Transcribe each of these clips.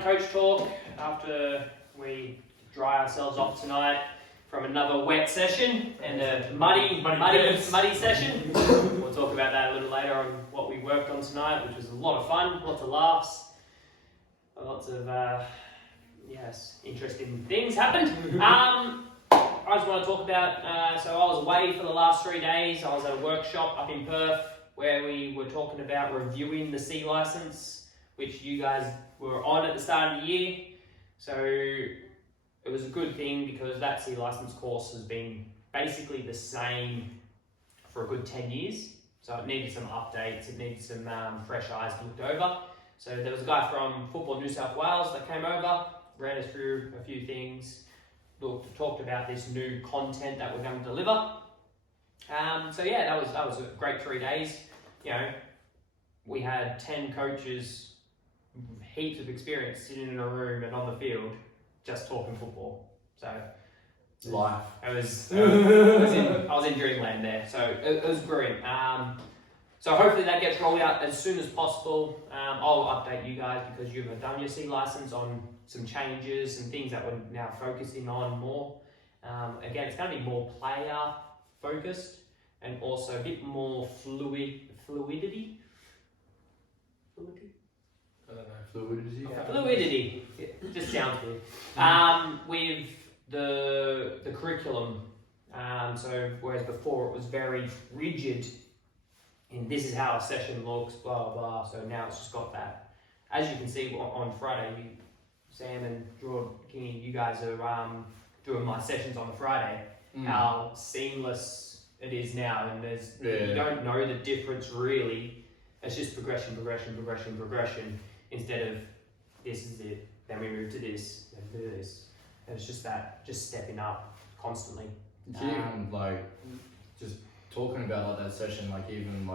coach talk after we dry ourselves off tonight from another wet session and a muddy session. We'll talk about that a little later on what we worked on tonight, which was a lot of fun, lots of laughs, lots of interesting things happened. I just want to talk about, so I was away for the last 3 days. I was at a workshop up in Perth where we were talking about reviewing the C licence, which you guys were on at the start of the year. So it was a good thing because that C licence course has been basically the same for a good 10 years. So it needed some updates, it needed some fresh eyes looked over. So there was a guy from Football New South Wales that came over, ran us through a few things, talked about this new content that we're going to deliver. That was a great 3 days. You know, we had 10 coaches, heaps of experience sitting in a room and on the field, just talking football. So life. I was in dreamland there. So it was brilliant. So hopefully that gets rolled out as soon as possible. I'll update you guys because you've done your C license on some changes, some things that we're now focusing on more. Again, it's going to be more player focused and also a bit more fluidity. I don't know, fluidity? Fluidity. It just sounds weird. With the curriculum. So whereas before it was very rigid and this is how a session looks, blah, blah, blah. So now it's just got that. As you can see on Friday, Sam and Jordan, you guys are doing my sessions on the Friday. How seamless it is now, and you don't know the difference really. It's just progression, instead of this is it, then we move to this, then do this. And it's just stepping up constantly. It's even just talking about that session, even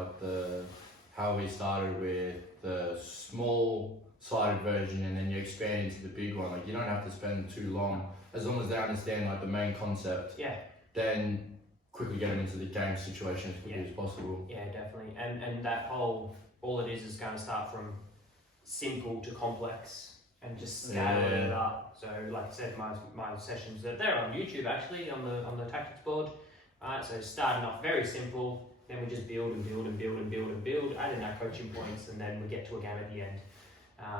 how we started with the small sided version and then you expand into the big one. You don't have to spend too long, as long as they understand the main concept. Yeah. Then quickly get them into the game situation as quickly as possible. Yeah, definitely. And that all it is going to start from simple to complex and just scale it up. So like I said, my sessions, they're on YouTube actually, on the tactics board. So starting off very simple, then we just build, adding our coaching points, and then we get to a game at the end.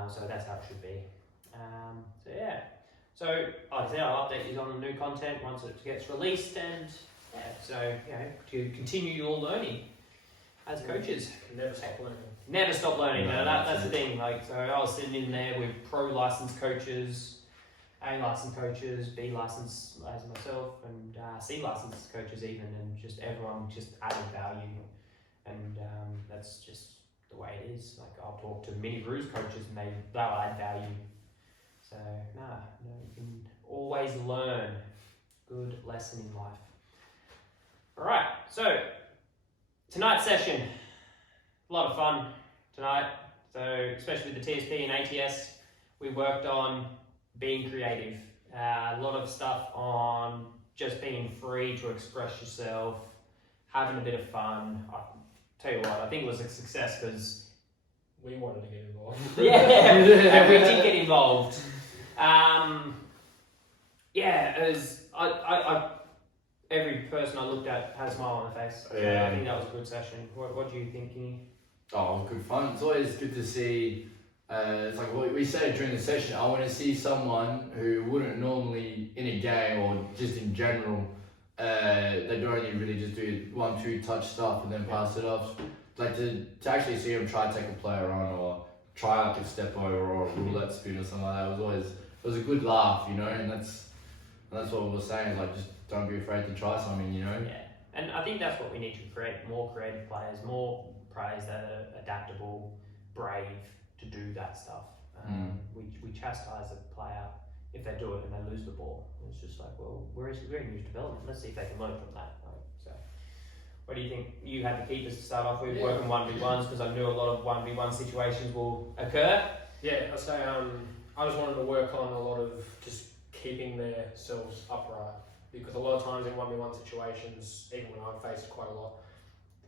So that's how it should be. So like I said, I'll update you on the new content once it gets released, and to continue your learning as coaches. Never stop learning. That's the thing. So I was sitting in there with pro licensed coaches, A licensed coaches, B licensed as myself, and C licensed coaches even, and just everyone just added value, and that's just the way it is. I'll talk to mini Brews coaches and they'll add value. So you can always learn. Good lesson in life. All right, so tonight's session, a lot of fun tonight. So especially with the TSP and ATS, we worked on being creative. A lot of stuff on just being free to express yourself, having a bit of fun. I'll tell you what, I think it was a success because we wanted to get involved. and we did get involved. It was. Every person I looked at had a smile on their face. I think that was a good session. What do you think, Kenny? Oh, good fun. It's always good to see. It's like what we said during the session. I want to see someone who wouldn't normally in a game or just in general. They'd only really just do 1-2 touch stuff and then pass it off. To actually see them try to take a player on or try a step over or a roulette spin or something like that. It was a good laugh, and that's what we were saying. Just don't be afraid to try something, Yeah, and I think that's what we need to create: more creative players, more players that are adaptable, brave to do that stuff. We chastise a player if they do it and they lose the ball. It's just we're in youth development. Let's see if they can learn from that. So, what do you think? You had the keepers to start off with, working 1v1s because I knew a lot of 1v1 situations will occur. Yeah, I'd say I just wanted to work on a lot of just keeping themselves upright. Because a lot of times in 1v1 situations, even when I've faced quite a lot,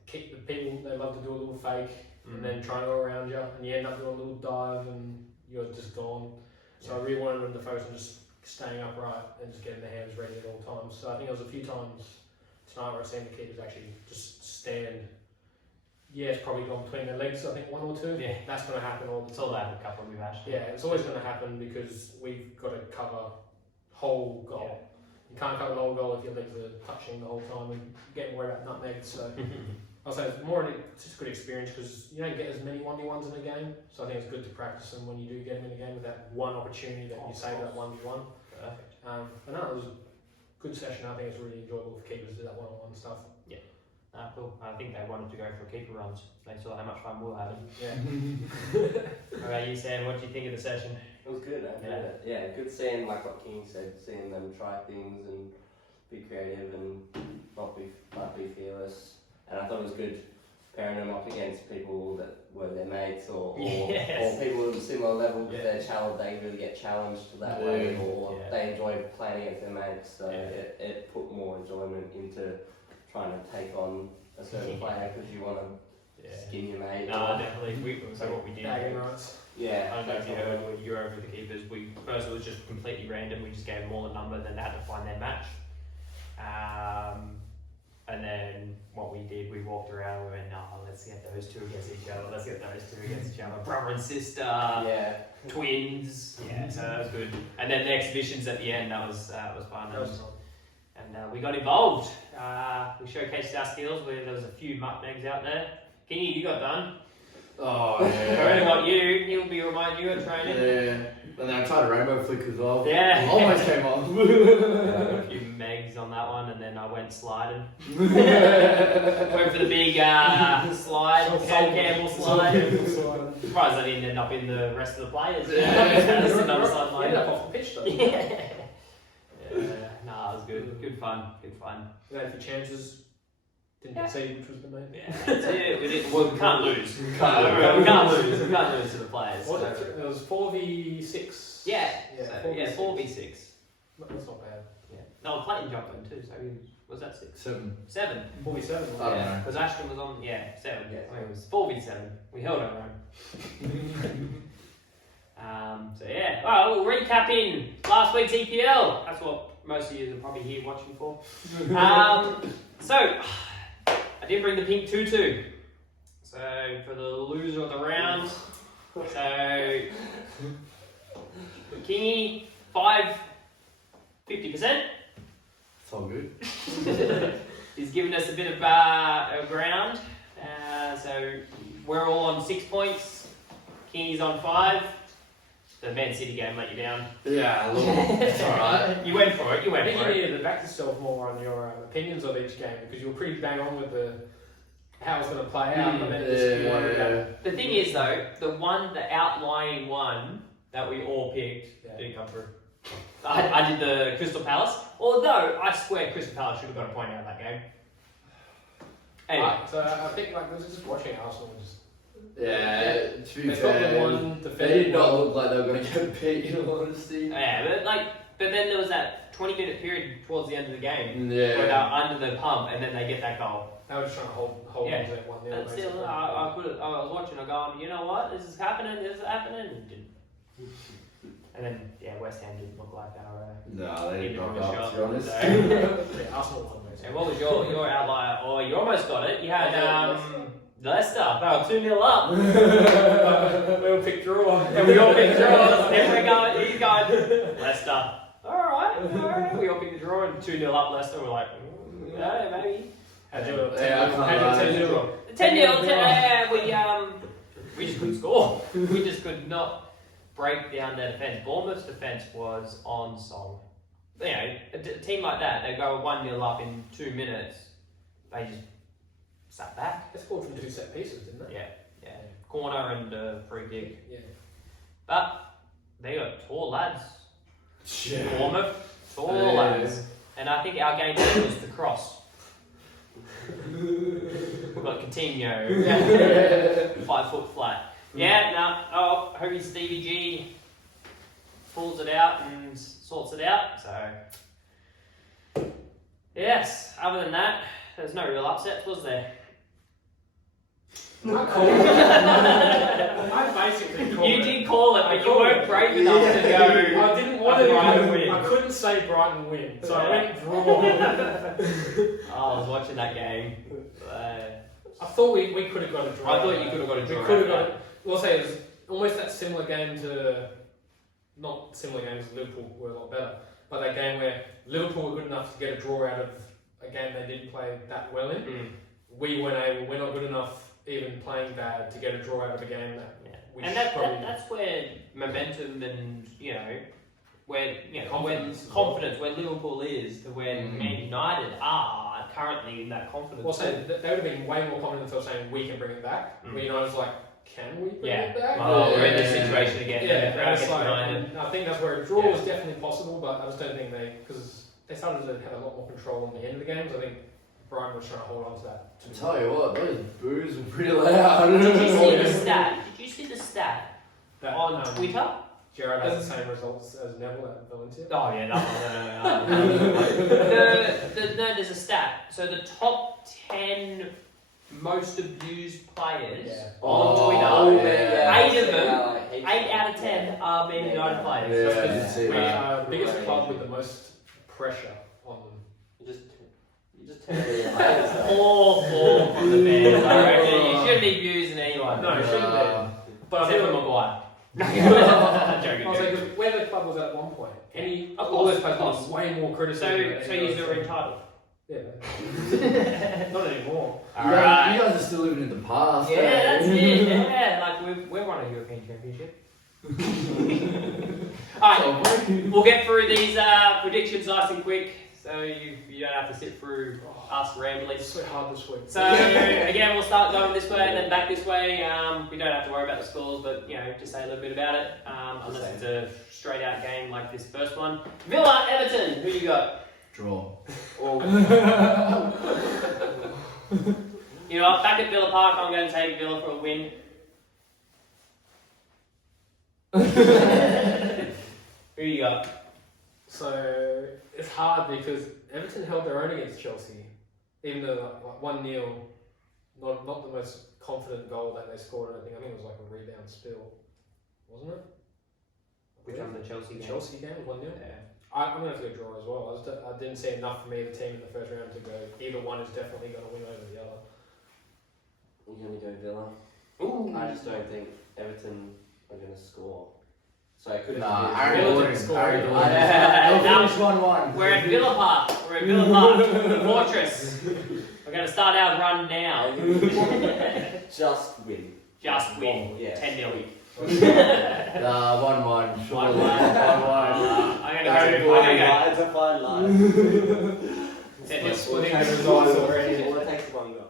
the people, they love to do a little fake and then try and go around you, and you end up doing a little dive and you're just gone. So I really wanted them to focus on just staying upright and just getting their hands ready at all times. So I think there was a few times tonight where I seen the keepers actually just stand. Yeah, it's probably gone between their legs, I think, one or two. Yeah. That's going to happen all the It's time. all that a couple we've actually. Yeah, it's always going to happen because we've got to cover whole goal. Yeah. You can't cover the whole goal if your legs are touching the whole time and getting worried about nutmegs. So I'll say it's just a good experience because you don't get as many 1v1s in a game. So I think it's good to practice them when you do get them in a game with that one opportunity that you save that 1v1. Perfect. But no, it was a good session. I think it's really enjoyable for keepers to do that one-on-one stuff. Cool. I think they wanted to go for keeper runs. They saw how much fun we were having. Yeah. What about you, Sam? What do you think of the session? It was good. I enjoyed it. Yeah, good seeing, like what King said, seeing them try things and be creative and not be fearless. And I thought it was good pairing them up against people that were their mates or people of a similar level because they really get challenged that way or they enjoy playing against their mates. So it put more enjoyment into trying to take on a certain player because you want to skin your mate. No, definitely. So what we did. Bagging rights. Yeah. I don't know if you heard when you were over the keepers. First it was just completely random. We just gave them all a number, then they had to find their match. And then what we did, we walked around. We went, no, let's get those two against each other. Let's get those two against each other. Brother and sister. Twins. Yeah. So that was good. And then the exhibitions at the end. That was fun. That was fun. And we got involved. We showcased our skills where there was a few nutmegs out there. Kingy, you got done. Oh, I yeah. already got you. He'll be reminding you of training. Yeah. And then I tried a rainbow flick as well. Yeah. Almost came off. A few megs on that one, and then I went sliding. Went for the big slide, Sol Campbell slide. Surprised I didn't end up in the rest of the players. That's another side line. Ended up off the pitch though. Nah, it was good. Good fun. We had a few chances. Didn't concede, which was the main. Yeah, that's it. We can't lose. We can't lose. We can't lose to the players. What was it? It was 4v6. Yeah. Yeah, 4v6. That's not bad. Yeah. No, Clayton jumped in too. So was that 6? 7. 7. 4v7. I don't know. Because Ashton was on. Yeah, 7. Yeah. I mean, it was 4v7. We held our own. So yeah. Well, we're recapping last week's EPL. That's what most of you are probably here watching for. So I did bring the pink tutu. So for the loser of the round, so Kingy 50%. It's all good. He's given us a bit of ground. So we're all on 6 points. Kingy's on 5. The Man City game let you down. Yeah, look, it's alright. You went for it. I think you needed to back yourself more on your opinions of each game because you were pretty bang on with how it's going to play out. But then you worried about The thing is though, the outlying one that we all picked didn't come through. I did the Crystal Palace, although I swear Crystal Palace should have got a point out of that game. Anyway. So I think just watching Arsenal just. Yeah, to be They've got the fair, one they defending did not one. look like they were going to get beat, in all honesty. Yeah, but then there was that 20-minute period towards the end of the game where they were Yeah. under the pump and then they get that goal. They were just trying to hold on to that 1-0. And still, I was watching, I going, you know what, this is happening, and it didn't. And then, West Ham didn't look like our No, they didn't knock individual up, shot. to be honest. So, Arsenal won, basically. and what was your outlier? Oh, you almost got it. You had Leicester. They were 2-0 up. We all picked draw. And we all picked draws. He's going, Leicester. Alright. We all picked the draw and 2-0 up Leicester. We're like, yeah, maybe. How'd you do it? Yeah, I can't lie. 10-0. We just couldn't score. We just could not break down their defence. Bournemouth's defence was on song. You know, a team like that, they go 1-0 up in 2 minutes. They just sat back. They scored from 2 set pieces, didn't they? Yeah. Corner and free kick. Yeah. But they got tall lads. Yeah. Bournemouth, tall lads. And I think our game plan was to cross. We've got Coutinho, 5 foot flat. Hopefully Stevie G pulls it out and sorts it out. So, yes, other than that, there's no real upsets, was there? I called it. I basically called it. You did call it, but you weren't brave enough to go. I didn't want to Brighton win. I couldn't say Brighton win, so I went draw. I was watching that game. I thought we could have got a draw. I thought you could have got a draw. We could have got it. We'll say it was almost that similar game to, not similar games, Liverpool were a lot better, but that game where Liverpool were good enough to get a draw out of a game they didn't play that well in. We we're not good enough, even playing bad, to get a draw out of a game that we and that's where momentum and, where confidence, where Liverpool is, to where Man United are currently in that confidence. Well, they would have been way more confident if they were saying we can bring it back. Where United's like, can we bring it back? Oh, we're in this situation again. Yeah, I think that's where a draw was definitely possible, but I just don't think because they started to have a lot more control on the end of the games. I think Brighton was trying to hold on to that. I tell you what, those boos were pretty loud. Did you see the stat That, on Twitter? Gerrard has the same results as Neville at Valencia. Oh yeah, that one. No, there's a stat. So the top 10 most abused players on Twitter, 8 of them, 8 out of 10 are Man United players. We are the biggest club with the most pressure on them. You just tell me your haters. Awful from the fans. I reckon you shouldn't be abusing anyone. No, it shouldn't be. But I Except feel for Maguire. I was like, where the club was at one point, all those players got way more criticism. So you're entitled. Yeah. Not anymore. You guys are still living in the past. Yeah, that's it. Yeah, like we're on a European Championship. Alright, we'll get through these predictions nice and quick, so you don't have to sit through us rambling. It's so hard this week. So again, we'll start going this way and then back this way. We don't have to worry about the scores, but just say a little bit about it. Unless it's a straight out game like this first one. Villa, Everton, who you got? Draw. You know what, back at Villa Park, I'm going to take Villa for a win. Who you got? So it's hard because Everton held their own against Chelsea, even though like 1-0, not the most confident goal that they scored. I think it was like a rebound spill, wasn't it? Which one, the Chelsea game? Chelsea game, 1-0. Yeah. I'm going to have to go draw as well. I didn't see enough from either team in the first round to go. Either one is definitely going to win over the other. I'm going to go Villa. Ooh. I just don't think Everton are going to score. So I could have. Villa didn't score. They'll finish 1-1. We're at Villa Park. We're at Villa Park, the fortress. We're going to start our run now. Just win. Just win. Yeah. 10-0. 1-1. 1-1. Surely. 1-1. I'm going to go. It's a fine line. Splitting the results already. All it takes is one goal.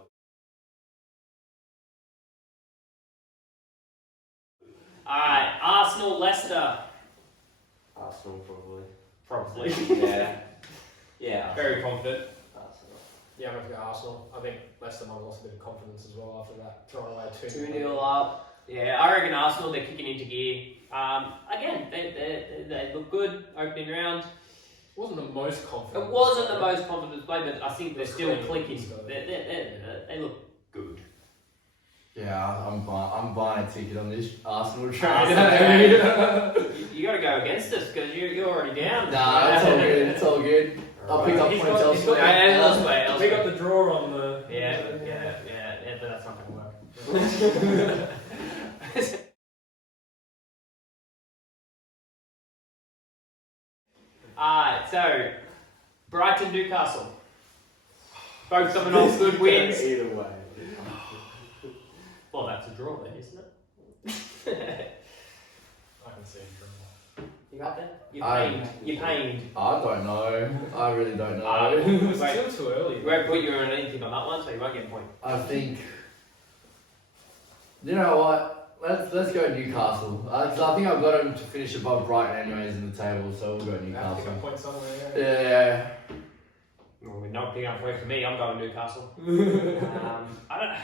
Alright, Arsenal, Leicester. Arsenal Probably. Yeah. Yeah. Very confident. Arsenal. Yeah, I'm going to go Arsenal. I think Leicester might have lost a bit of confidence as well after that. Throwing away 2-0 up. Yeah, I reckon Arsenal, they're kicking into gear. Again, they look good opening round. It wasn't the most confident. It wasn't the most confident play, but I think they're still clean, clicking. so. They look good. Yeah, I'm buying a ticket on this Arsenal train. You got to go against us because you're already down. Nah, it's all good. It's all good. I'll pick up points elsewhere. We got the draw on the. Yeah, but that's not going to work. Alright, so Brighton, Newcastle. Both coming off good wins. Either way. Well, that's a draw then, isn't it? I can see a draw. You got that? I- You're pained. I don't know. I really don't know. It's Wait, still too early. we won't put you on anything on that one, so you won't get a point. I think. You know what? Let's go Newcastle. Because I think I've got them to finish above Brighton anyways in the table, so we'll go I have to pick Newcastle. up points somewhere. Yeah. Well, we're not picking up point for me. I'm going Newcastle. I don't.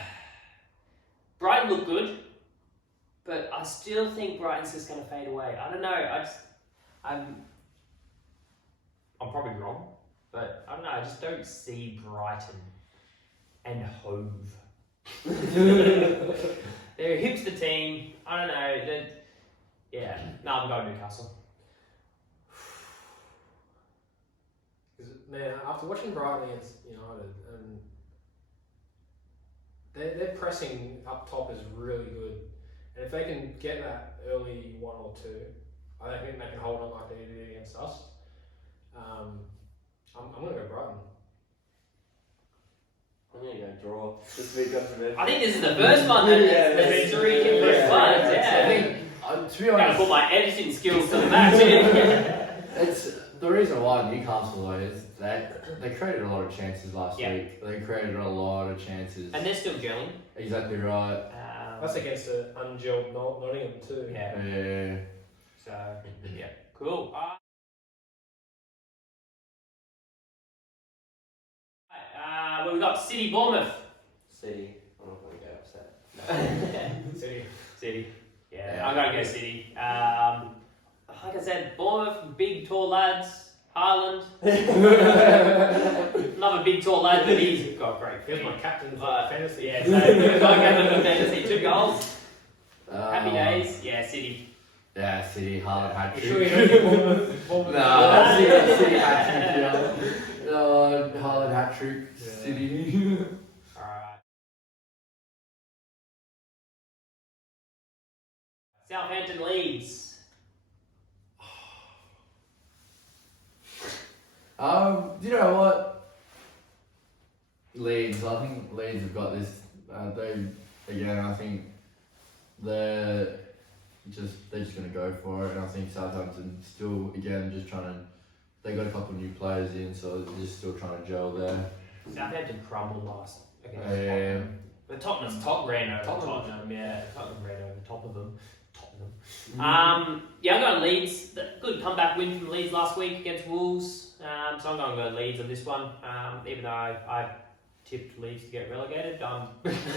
Brighton look good, but I still think Brighton's just going to fade away. I don't know. I'm probably wrong, but I don't know. I just don't see Brighton and Hove hipster team. I don't know. No, I'm going Newcastle. Man, after watching Brighton against United, and their pressing up top is really good. And if they can get that early 1 or 2, I think they can hold on like they did against us. I'm going to go Brighton. I'm going to go draw. Just to be controversial. I think this is the first one that there's 3 different ones. I think, to be honest, put my editing skills to the max here. it's the reason why Newcastle is that they created a lot of chances last week. They created a lot of chances. And they're still gelling. Exactly right. That's against an ungelled Nottingham too. Yeah. So, yeah. Cool. Well, we've got City Bournemouth. City. I'm not going to get upset. City. Yeah, I'm going to go City. Like I said, Bournemouth, big, tall lads. Haaland. Another big, tall lad, but he's got great He's feet. my captain for fantasy. Yeah, so he's got captain for fantasy. 2 goals. Happy days. Yeah, City. Yeah, City, Haaland hat trick. Sure you don't get Bournemouth? No, City hat trick, yeah. Haaland hat trick, City. Alright. Southampton Leeds. You know what? Leeds. I think Leeds have got this. I think they're just going to go for it, and I think Southampton still just trying to. They got a couple of new players in, so they're just still trying to gel there. Going crumbled last against Yeah. Tottenham. But Tottenham ran over Tottenham. Yeah, Tottenham ran over top of them. I'm going Leeds. Good comeback win from Leeds last week against Wolves. So I'm going to go Leeds on this one. Even though I tipped Leeds to get relegated, I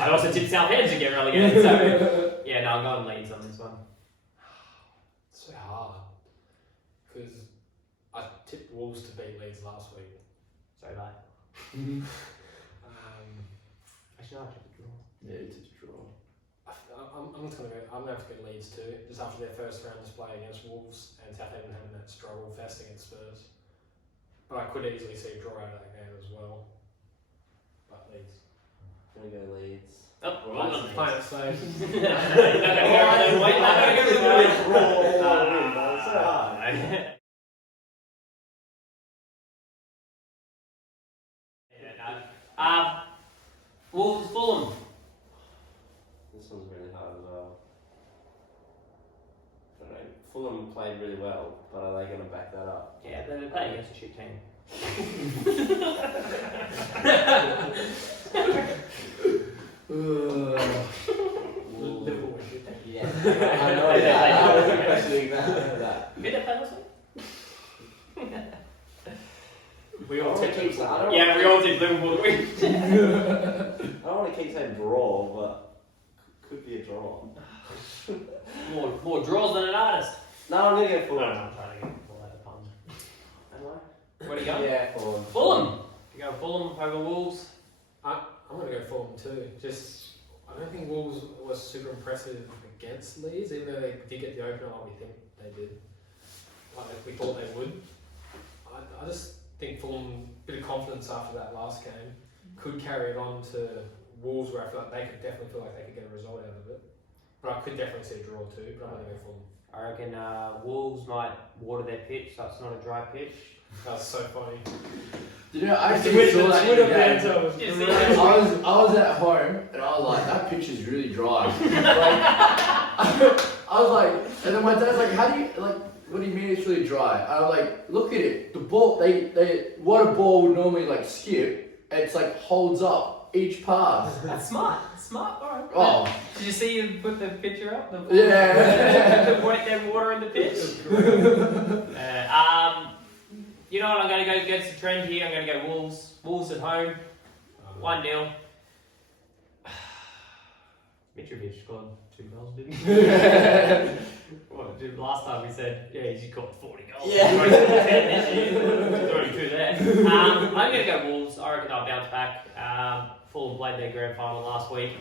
also tipped Southampton to get relegated. So yeah, no, I'm going Leeds on this one. It's so hard because I tipped Wolves to beat Leeds last week. So bad. Actually, no, I tipped a draw. Yeah, it's a draw. I'm just gonna go. I'm gonna have to go Leeds too, just after their first round display against Wolves and Southampton having that struggle fest against Spurs. But I could easily see a draw out of that game as well. But Leeds. I'm going to go Leeds. Oh, we're all on Playing Leeds. it safe. Wolves, Fulham. This one's really hard as well. I don't know. Fulham played really well, but are they going to back that up? Yeah, they're playing against a shit team. Liverpool were shit. Yeah. I know that. I was questioning that. Who they play last week? We all tipped keep them. Yeah, we all did Liverpool to win. I don't want to keep saying draw, but could be a draw. More draws than an artist. No, I'm going to go No, Fulham. I'm trying to get Fulham out of puns. Am I? Where do you go? Yeah, Fulham. Fulham. You go Fulham over Wolves. I'm going to go Fulham too. I don't think Wolves was super impressive against Leeds, even though they did get the opener like we think they did. Like we thought they would. I just think Fulham, a bit of confidence after that last game, could carry it on to Wolves, where I feel like they could definitely feel like they could get a result out of it. But I could definitely see a draw too, but I'm going to go Fulham. I reckon Wolves might water their pitch, so it's not a dry pitch. That's so funny. You know, I actually saw that in the game. You see that? I was at home and I was like, that pitch is really dry. I was like, and then my dad's like, what do you mean it's really dry? And I was like, look at it. The ball, what a ball would normally like skip, it's like holds up each pass. That's smart. Alright. Oh. Did you see you put the picture up? Yeah. The point they're watering the pitch. You know what? I'm going to go against the trend here. I'm going to go Wolves. Wolves at home. 1-0. Mitrovic scored 2 goals, didn't he? What, dude, last time we said, he's got 40 goals. Yeah. He's got 10 this year. There's only 2 there. I'm going to go Wolves. I reckon they'll bounce back. Fulham played their grand final last week.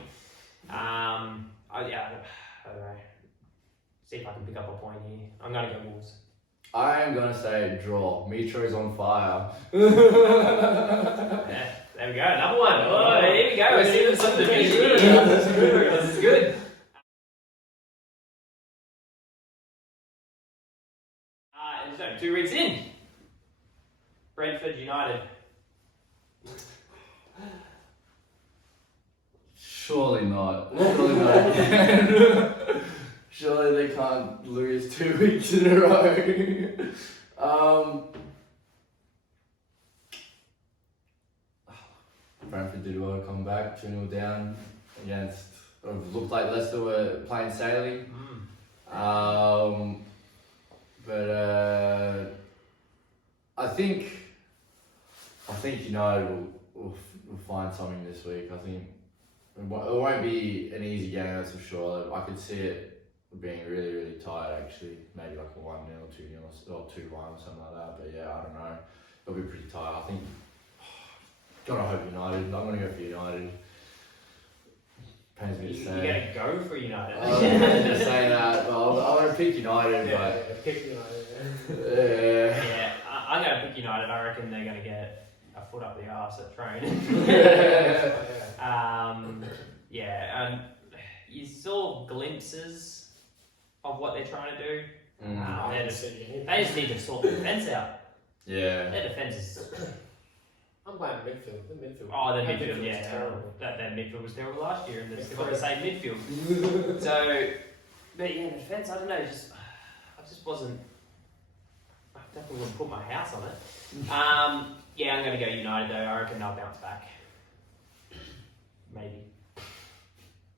I don't know. See if I can pick up a point here. I'm going to go Wolves. I am going to say draw. Mitro's on fire. Yeah, there we go. Another one. Oh, here we go. We're seeing some division here. This is good. It's only 2 weeks in. Brentford United. Surely not. Surely not again. Surely they can't lose 2 weeks in a row. Brentford did well to come back, 2-0 down against. It looked like Leicester were plain sailing. But I think United will find something this week. I think it won't be an easy game, that's for sure. I could see it being really, really tight actually. Maybe like a 1-0, 2-0 or 2-1 or something like that. But yeah, I don't know. It'll be pretty tight. I think. Gotta hope United. I'm gonna go for United. Pains me to say. You're going to go for United. I was going to say that. Well, I want to pick United, but pick United. Yeah, I'm going to pick United. I reckon they're going to get a foot up the arse at training. You saw glimpses of what they're trying to do. They just need to sort the defence out. Yeah. Their defence is. I'm playing midfield. The midfield. Oh, the midfield, was yeah. terrible. That midfield was terrible last year, and they've still got the same midfield. So, but yeah, the defence, I don't know, I just wasn't. I definitely wouldn't put my house on it. I'm going to go United though. I reckon they'll bounce back. Maybe.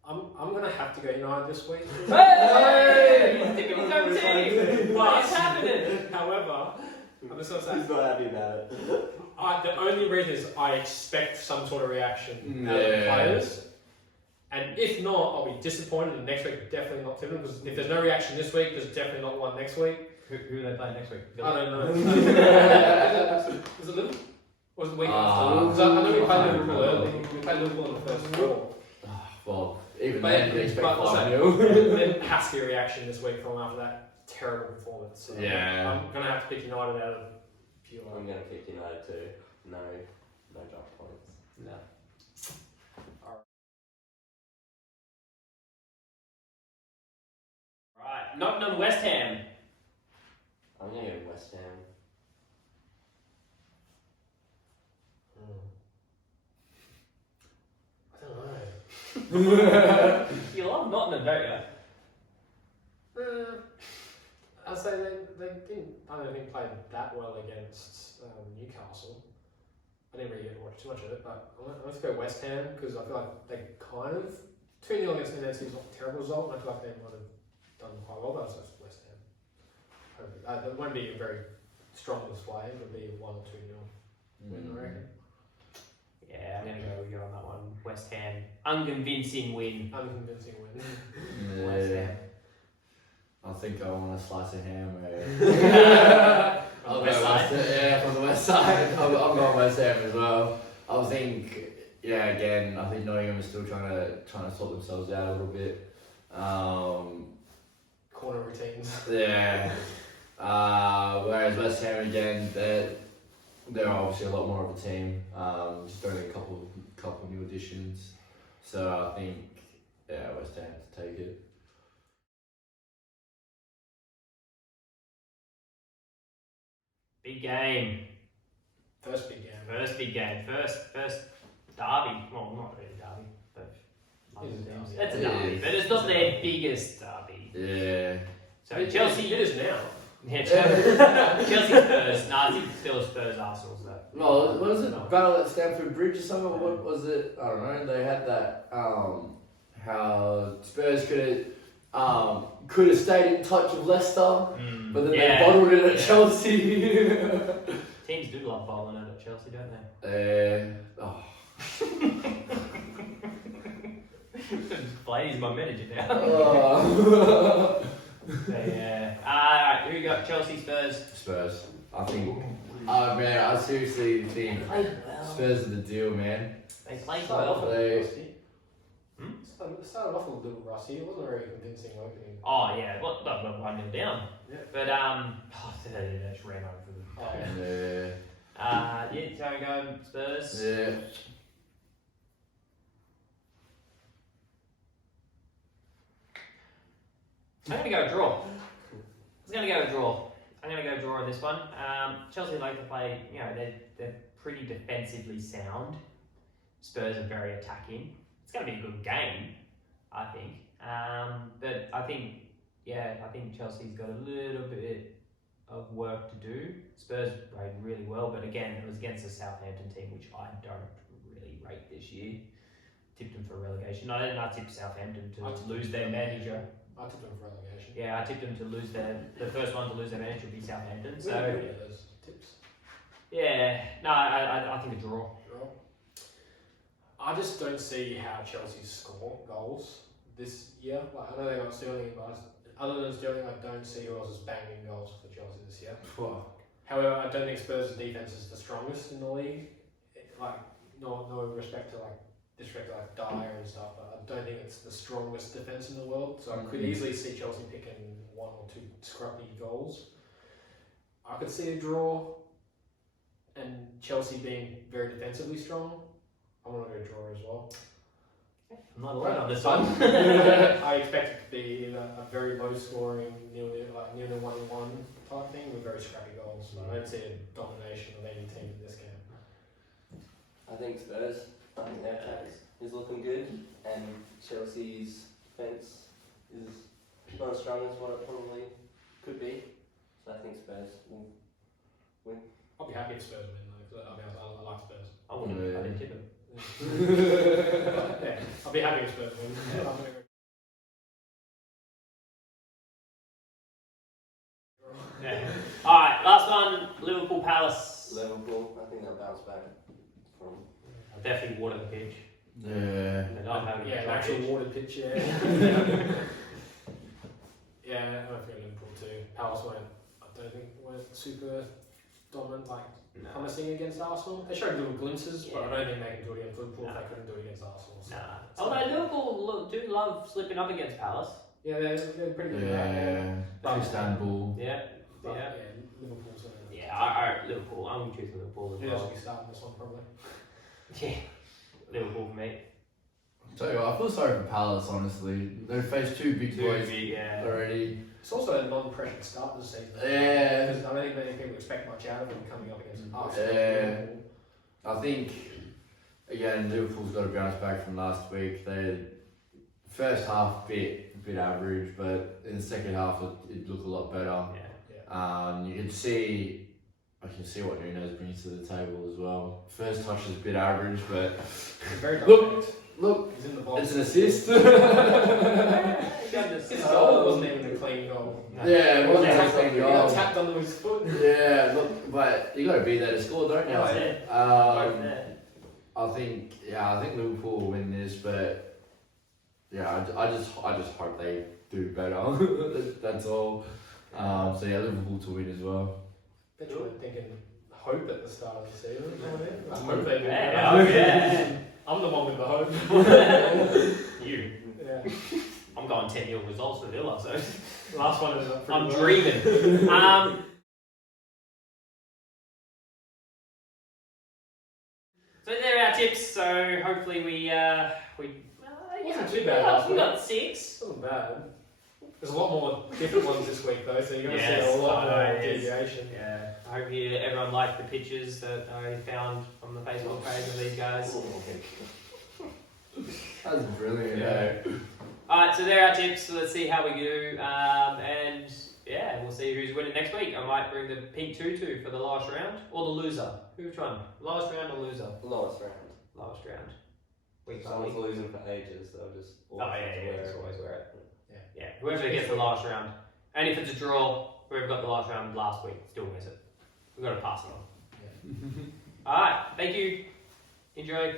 I'm going to have to go United this week. Hey! He's sticking his own team. What is happening? However, I'm just going to say. He's not happy about it. The only reason is I expect some sort of reaction out of the players. And if not, I'll be disappointed, and next week definitely not Tiverton, because if there's no reaction this week, there's definitely not one next week. Who are they playing next week? I don't know. Was it Liverpool? Or was it the week after? Because I know we played Liverpool early. We played Liverpool in the first 4. Well, even then, you expect 5-0. There has to be a reaction this week from after that terrible performance. So Yeah. I'm going to have to pick United out of pure. I'm going to pick United too. No drop points. No. Right, Nottingham West Ham. I'm going to go West Ham. I don't know. You love Nottingham, don't you? I'd say they didn't, I don't think, play that well against Newcastle. I didn't really get to watch too much of it, but let's go West Ham, because I feel like they kind of 2-0 against Man City is not a terrible result, and I feel like they might have done quite well, but it's West Ham. It won't be a very strong display, it'll be a 1 or 2-0 win, I reckon. Yeah, I'm going to go with you on that one. West Ham. Unconvincing win. Unconvincing win. West Ham. I think I want a slice of ham. From the west side? From the west side. I'm going West Ham as well. I think, again, I think Nottingham is still trying to sort themselves out a little bit. Corner routines. Yeah. Whereas West Ham again, they're obviously a lot more of a team. Just only a couple new additions. So I think West Ham to take it. Big game. First big game. First big game. First derby. Well, not really derby, but it's a derby, but it's not their biggest derby. Yeah. So Chelsea. It is now. Yeah, Chelsea Spurs. No, I think it's still Spurs Arsenal's though. No, what was it? Battle at Stamford Bridge or something? What was it? I don't know. They had that. How Spurs could have stayed in touch with Leicester, but then they bottled it at Chelsea. Teams do love bowling it at Chelsea, don't they? Blady's my manager now. Alright, who we got? Chelsea, Spurs? Spurs. I think. Oh man, I seriously think Spurs are the deal, man. They played well. They. So started off a little rusty. It wasn't a very convincing opening. Oh yeah, well, no, 1-0 down. Yeah. But they just ran over them. Oh, yeah. Yeah. So we go Spurs. Yeah. I'm gonna go draw. I'm gonna go draw in this one. Chelsea like to play. You know, they're pretty defensively sound. Spurs are very attacking. It's going to be a good game, I think. But I think Chelsea's got a little bit of work to do. Spurs played really well, but again, it was against the Southampton team, which I don't really rate this year. Tipped them for relegation. I didn't. I tipped Southampton to lose their manager. I took them for relegation. Yeah, I tipped them to lose the first one to lose their manager would be Southampton. So those tips. yeah, no, I think a draw. I just don't see how Chelsea score goals this year. Like, I know they got Sterling, but other than Sterling, I don't see who else is banging goals for Chelsea this year. However, I don't think Spurs' defense is the strongest in the league. Like, no respect to disrespect to Dyer and stuff, but I don't think it's the strongest defense in the world. So I could easily see Chelsea picking 1 or 2 scrappy goals. I could see a draw, and Chelsea being very defensively strong. I'm going to go draw as well. I'm not alone on this one. I expect it to be a very low scoring, 0-1-1 type thing with very scrappy goals. So I don't see a domination of any team in this game. I think Spurs. I think their attack is looking good, and Chelsea's defence is not as strong as what it probably could be. So I think Spurs will win. I'll be happy if Spurs win though, because I like Spurs. I didn't tip him. Yeah, I'll be happy if Spurs win. Yeah. Alright, last one, Liverpool Palace. Liverpool, I think they'll bounce back from. I'll definitely water the pitch. Yeah. They're not having Yeah, a an actual pitch. watered pitch, yeah. Yeah, I think Liverpool too. Palace I don't think weren't super dominant, promising against Arsenal. They showed little glimpses, but I don't think they can do it against Liverpool if they couldn't do it against Arsenal. So. Nah. Although Liverpool do love slipping up against Palace. Yeah, they're pretty good at that. Yeah. Istanbul. Yeah. But, Yeah. Liverpool's going to. Yeah, Liverpool. I'm going to choose Liverpool as Yeah, well. should be starting this one probably. Yeah. Liverpool for me. Tell you what, I feel sorry for Palace, honestly. They've faced 2 big boys Yeah. already. It's also a non-pressured start this season. Yeah. Because I don't think many people expect much out of them coming up against Arsenal. Yeah. I think, again, Liverpool's got to bounce back from last week. They first half bit average, but in the second half it looked a lot better. Yeah. You can see, I can see what Nunes brings to the table as well. First touch is a bit average, but Very look, he's in the box. it's an assist. His goal wasn't even a clean goal. Yeah, it wasn't a clean He goal. got tapped under his foot. Yeah, look, but you got to be there to score, don't you? I think Liverpool will win this, but yeah, I just hope they do better. That's all. So yeah, Liverpool to win as well. Bet you weren't thinking hope at the start of the season. I hope they do. Yeah. I'm the one with the hope. You. Yeah. I'm going 10-0 results for Villa, so Last one is up. I'm dreaming. So there are our tips. So hopefully we Wasn't too bad last we week. got 6. Wasn't bad. There's a lot more different ones this week though, so you're going to Yes, see a lot I know, more yes. deviation. Yeah. I hope everyone liked the pictures that I found from the Facebook page of these guys. That's brilliant. Yeah. Alright, so there are our tips. So let's see how we do. And yeah, we'll see who's winning next week. I might bring the pink tutu for the last round. Or the loser. Which one? Last round or loser? Lowest round. Last round. Week If by someone's week. losing for ages, they'll just. Just always wear it. Yeah. Whoever gets the last round. And if it's a draw, whoever got the last round last week still wears it. We've got to pass it on. Alright, thank you. Enjoy.